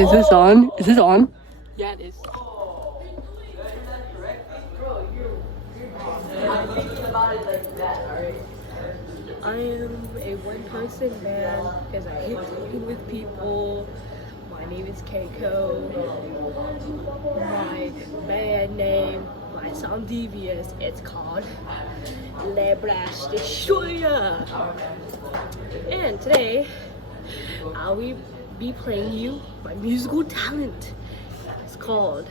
Is this on? Is this on? Yeah, it is. I am a one-person man because I hate talking with people. My name is Keiko. My band name might sound devious. It's called Le Brash Destroyer. And today, I will be playing you my musical talent. It's called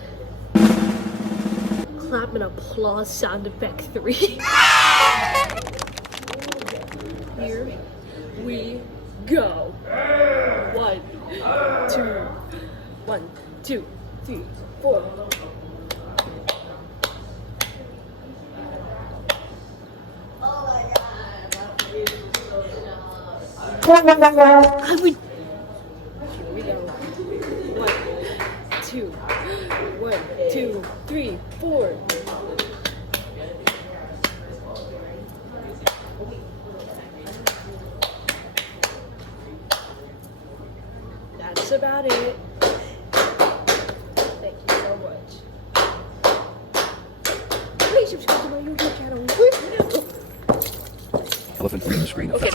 Clap and Applause Sound Effect 3. Here we go. 1, 2, 1, 2, 3, 4. Here we go. 1, 2, 1, 2, 3, 4. That's about it. Thank you so much. Please subscribe to my YouTube channel. Elephant on the screen. Okay.